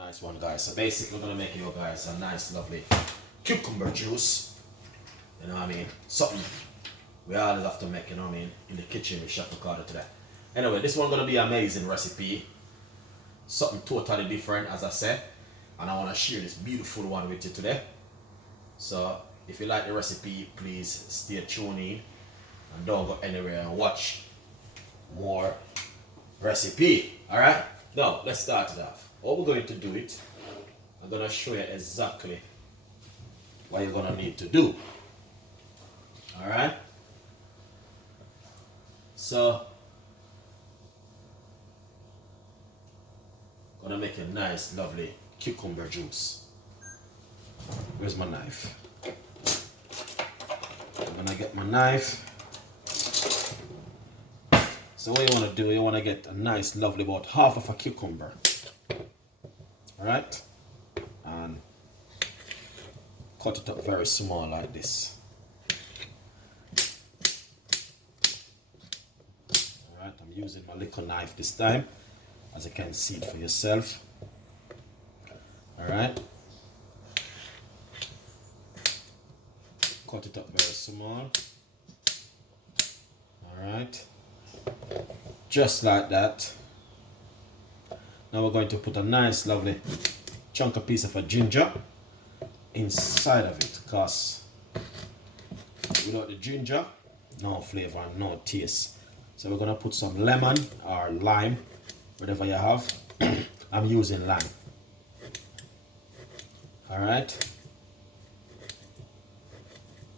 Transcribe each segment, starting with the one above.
Nice one, guys. So basically we're gonna make you guys a nice lovely cucumber juice. You know what I mean? Something we always have to make, you know what I mean, in the kitchen with Chef Ricardo today. Anyway, this one gonna be an amazing recipe. Something totally different, as I said. And I wanna share this beautiful one with you today. So if you like the recipe, please stay tuned in and don't go anywhere and watch more recipe. Alright? Now let's start it off. How we're going to do it, I'm gonna show you exactly what you're gonna need to do. Alright? So gonna make a nice lovely cucumber juice. Where's my knife? I'm gonna get my knife. So what you want to do, you want to get a nice lovely about half of a cucumber. Alright? And cut it up very small like this. Alright, I'm using my little knife this time, as you can see it for yourself. Alright? Cut it up very small. Alright? Just like that. Now we're going to put a nice lovely chunk of piece of a ginger inside of it, because without the ginger, no flavor, no taste. So we're going to put some lemon or lime, whatever you have. I'm using lime. Alright.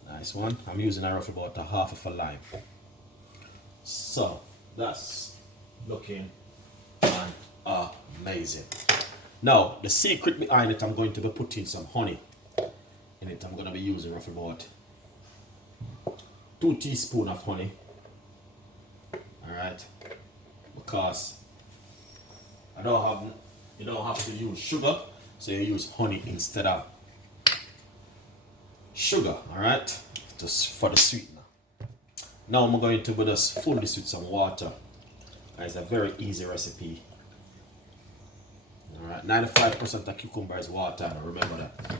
Nice one. I'm using a roughly about a half of a lime. So that's looking amazing. Now the secret behind it, I'm going to be putting some honey in it. I'm going to be using roughly about 2 teaspoons of honey. Alright, because you don't have to use sugar, so you use honey instead of sugar. Alright, just for the sweetener. Now I'm going to just fill this with some water. It's a very easy recipe. Alright, 95% of cucumber is water, remember that.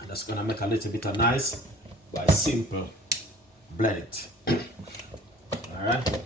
I'm just gonna make a little bit of nice by simple blend it. Alright.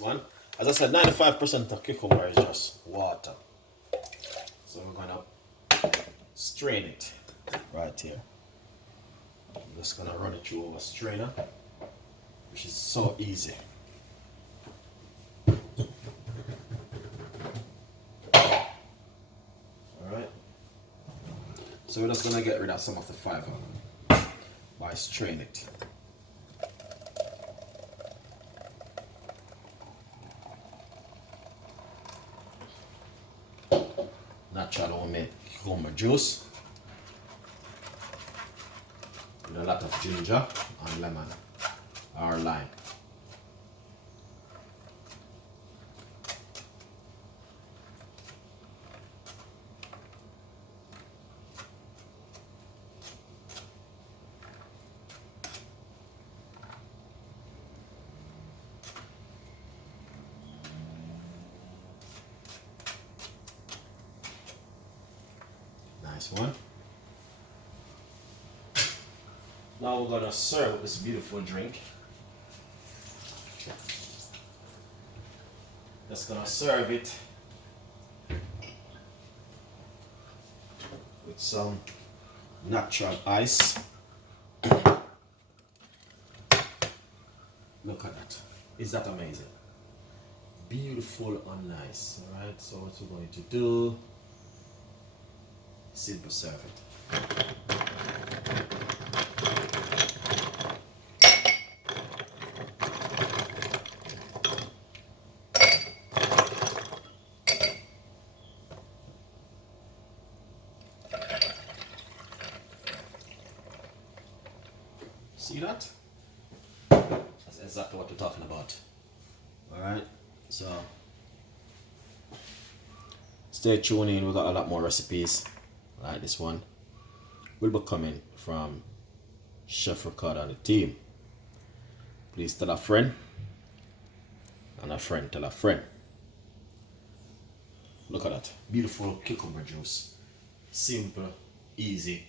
One. As I said, 95% of cucumber is just water. So we're gonna strain it right here. I'm just gonna run it through a strainer, which is so easy. Alright. So we're just gonna get rid of some of the fiber by straining it. Natural homemade cucumber juice with a lot of ginger and lemon or lime. Nice one. Now we're gonna serve this beautiful drink. Just gonna serve it with some natural ice. Look at that. Is that amazing? beautiful and nice. Alright, so what we're going to do, simple serve it. See that? That's exactly what we're talking about. Alright, so stay tuned in, we got a lot more recipes like this one. Will be coming from Chef Ricardo and the team. Please tell a friend, and a friend tell a friend. Look at that, beautiful cucumber juice. Simple, easy,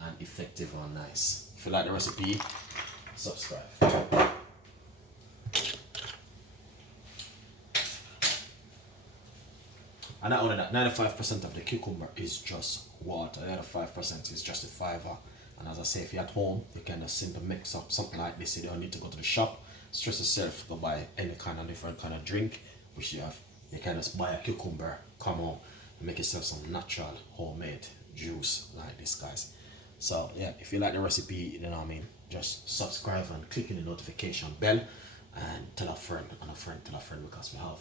and effective and nice. If you like the recipe, subscribe. And not only that, 95% of the cucumber is just water. The other 5% is just the fiber. And as I say, if you're at home, you can just simply mix up something like this. You don't need to go to the shop. Stress yourself to buy any kind of different kind of drink which you have. You can just buy a cucumber, come home, and make yourself some natural homemade juice like this, guys. So yeah, if you like the recipe, you know what I mean, just subscribe and click in the notification bell and tell a friend and a friend tell a friend, because we have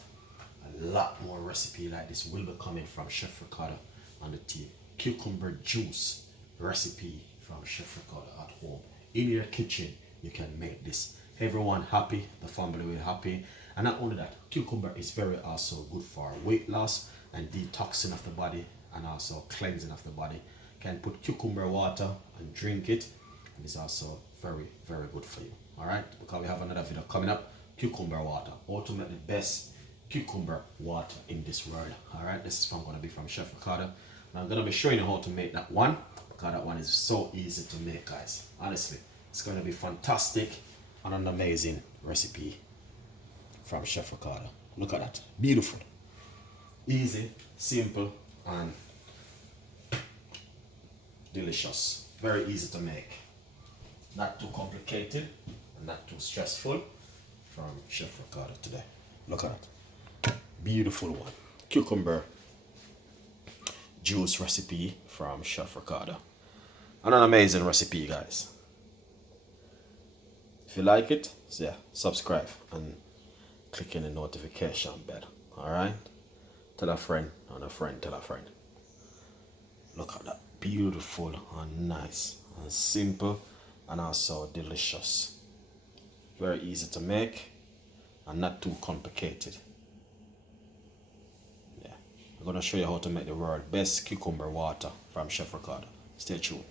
a lot more recipe like this will be coming from Chef Ricardo and the team. Cucumber juice recipe from Chef Ricardo at home. In your kitchen, you can make this. Everyone happy, the family will happy. And not only that, cucumber is very also good for weight loss and detoxing of the body and also cleansing of the body. You can put cucumber water and drink it, and it's also very, very good for you. Alright, because we have another video coming up, cucumber water, ultimately best cucumber water in this world. Alright, this is going to be from Chef Ricardo, and I'm going to be showing you how to make that one, because that one is so easy to make, guys. Honestly, it's going to be fantastic and an amazing recipe from Chef Ricardo. Look at that, beautiful, easy, simple, and delicious. Very easy to make, not too complicated and not too stressful, from Chef Ricardo today. Look at that, beautiful one, cucumber juice recipe from Chef Ricardo, and an amazing recipe, guys. If you like it, so yeah, subscribe and click in the notification bell. Alright, tell a friend and a friend tell a friend. Look at that, beautiful and nice and simple and also delicious. Very easy to make and not too complicated. Yeah, I'm gonna show you how to make the world's best cucumber water from Chef Ricardo. Stay tuned.